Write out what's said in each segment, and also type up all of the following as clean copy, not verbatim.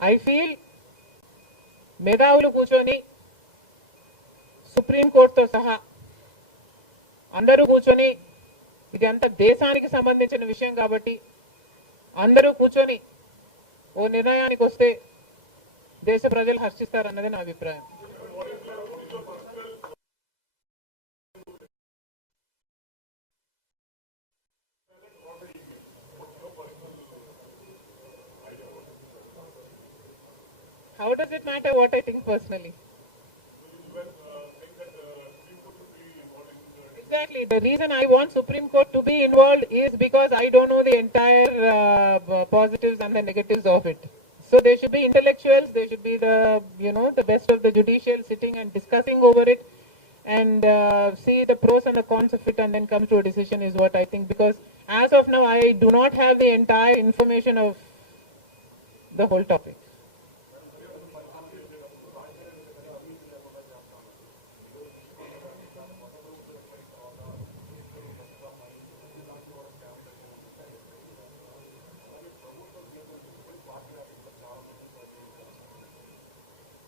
I feel మేధావులు కూర్చొని సుప్రీంకోర్టుతో సహా అందరూ కూర్చొని, ఇది అంత దేశానికి సంబంధించిన విషయం కాబట్టి అందరూ కూర్చొని ఓ నిర్ణయానికి వస్తే దేశ ప్రజలు హర్షిస్తారన్నది నా అభిప్రాయం. How does it matter what I think personally? Exactly. The reason I want Supreme Court to be involved is because I don't know the entire positives and the negatives of it. So there should be intellectuals, there should be the best of the judicial sitting and discussing over it and see the pros and the cons of it and then come to a decision is what I think. Because as of now, I do not have the entire information of the whole topic.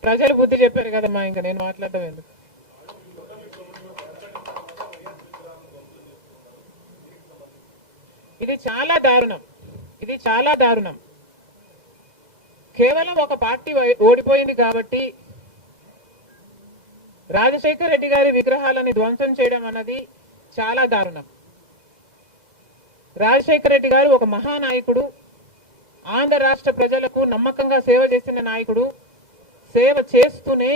ప్రజలు బుద్ధి చెప్పారు కదమ్మా, ఇంకా నేను మాట్లాడటం ఎందుకు. ఇది చాలా దారుణం, ఇది చాలా దారుణం. కేవలం ఒక పార్టీ ఓడిపోయింది కాబట్టి రాజశేఖర్ రెడ్డి గారి విగ్రహాలని ధ్వంసం చేయడం అన్నది చాలా దారుణం. రాజశేఖర్ రెడ్డి గారు ఒక మహానాయకుడు, ఆంధ్ర రాష్ట్ర ప్రజలకు నమ్మకంగా సేవ చేసిన నాయకుడు. సేవ చేస్తూనే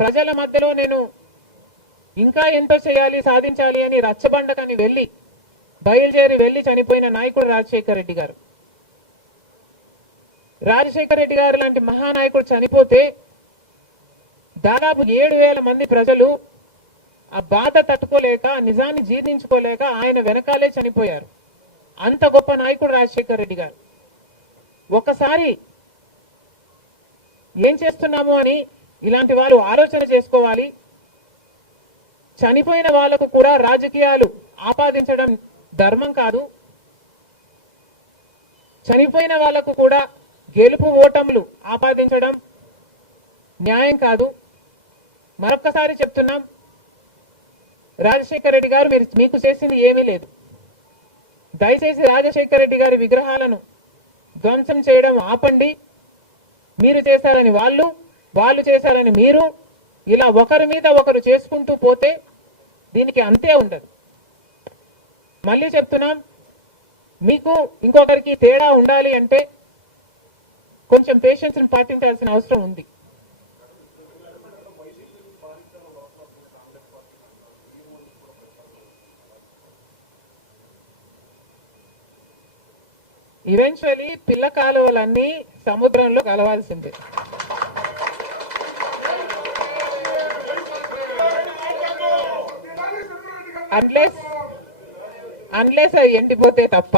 ప్రజల మధ్యలో నేను ఇంకా ఎంతో చేయాలి, సాధించాలి అని రచ్చబండకని బయలుదేరి వెళ్ళి చనిపోయిన నాయకుడు రాజశేఖర్ రెడ్డి గారు. రాజశేఖర్ రెడ్డి గారు లాంటి మహానాయకుడు చనిపోతే దాదాపు 7,000 మంది ప్రజలు ఆ బాధ తట్టుకోలేక, నిజాన్ని జీర్ణించుకోలేక ఆయన వెనకాలే చనిపోయారు. అంత గొప్ప నాయకుడు రాజశేఖర్ రెడ్డి గారు. ఒకసారి ఏం చేస్తున్నాము అని ఇలాంటి వారు ఆలోచన చేసుకోవాలి. చనిపోయిన వాళ్లకు కూడా రాజకీయాలు ఆపాదించడం ధర్మం కాదు. చనిపోయిన వాళ్లకు కూడా గెలుపు ఓటములు ఆపాదించడం న్యాయం కాదు. మరొక్కసారి చెప్తున్నాం, రాజశేఖర్ రెడ్డి గారు మీకు చేసింది ఏమీ లేదు. దయచేసి రాజశేఖర్ రెడ్డి గారి విగ్రహాలను ధ్వంసం చేయడం ఆపండి. మీరు చేశారని వాళ్ళు చేశారని మీరు, ఇలా ఒకరి మీద ఒకరు చేసుకుంటూ పోతే దీనికి అంతే ఉండదు. మళ్ళీ చెప్తున్నాం, మీకు ఇంకొకరికి తేడా ఉండాలి అంటే కొంచెం పేషెన్స్ పాటించాల్సిన అవసరం ఉంది. ఈవెన్చువలీ పిల్ల కాలువలన్నీ సముద్రంలో కలవాల్సిందే. అన్లెస్ అవి ఎండిపోతే తప్ప.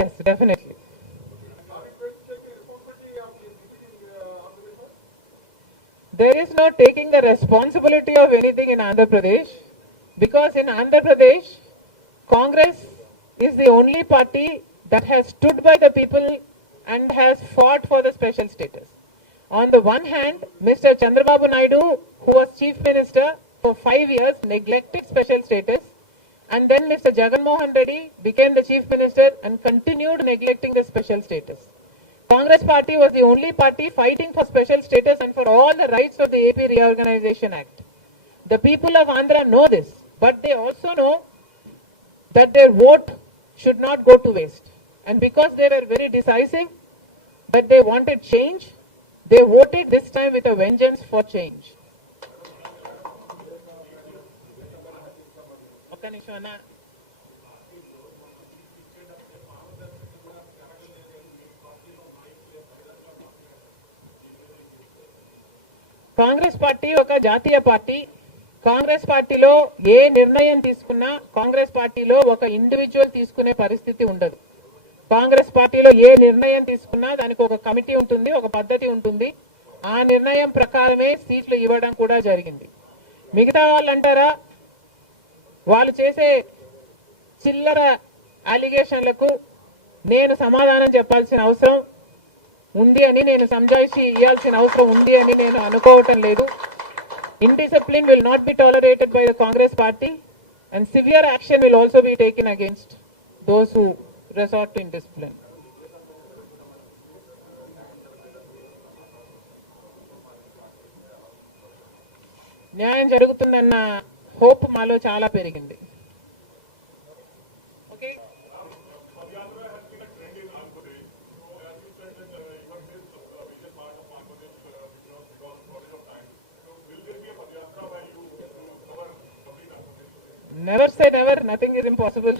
Yes, definitely. There is no taking the responsibility of anything in Andhra Pradesh, because in Andhra Pradesh, Congress is the only party that has stood by the people and has fought for the special status. On the one hand, Mr. Chandrababu Naidu, who was Chief Minister for 5 years, neglected special status, and then Mr. Jagan Mohan Reddy became the Chief Minister and continued neglecting the special status. Congress party was the only party fighting for special status and for all the rights of the AP Reorganization Act. The people of Andhra know this, but they also know that their vote should not go to waste. And because they were very decisive, that they wanted change, they voted this time with a vengeance for change. Congress party ఒక జాతీయ party. Congress పార్టీలో ఏ నిర్ణయం తీసుకున్నా కాంగ్రెస్ పార్టీలో ఒక individual తీసుకునే పరిస్థితి ఉండదు. కాంగ్రెస్ పార్టీలో ఏ నిర్ణయం తీసుకున్నా దానికి ఒక కమిటీ ఉంటుంది, ఒక పద్ధతి ఉంటుంది. ఆ నిర్ణయం ప్రకారమే సీట్లు ఇవ్వడం కూడా జరిగింది. మిగతా వాళ్ళు అంటారా, వాళ్ళు చేసే చిల్లర అలిగేషన్లకు నేను సమాధానం చెప్పాల్సిన అవసరం ఉంది అని, నేను సంజాయిషి ఇవ్వాల్సిన అవసరం ఉంది అని నేను అనుకోవటం లేదు. Indiscipline will not be tolerated by the Congress party and severe action will also be taken against those who resort to indiscipline. న్యాయం జరుగుతుందన్న హోప్ మాలో చాలా పెరిగింది. Okay, never say never, nothing is impossible.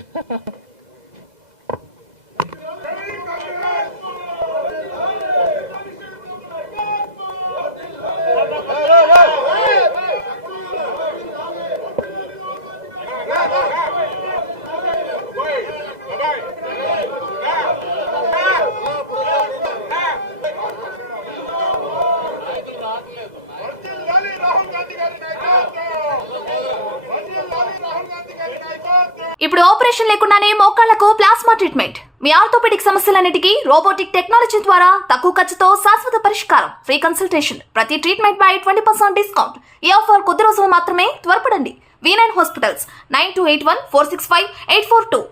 ఇప్పుడు ఆపరేషన్ లేకుండానే మోకాళ్లకు plasma treatment. మీ orthopaedic సమస్యలన్నిటికీ robotic technology ద్వారా తక్కువ ఖర్చుతో శాశ్వత పరిష్కారం. ఫ్రీ కన్సల్టేషన్, ప్రతి ట్రీట్మెంట్ పై 20% డిస్కౌంట్. ఈ ఆఫర్ కొద్ది రోజులు మాత్రమే. త్వరపడండి. V9 hospitals 9281465842.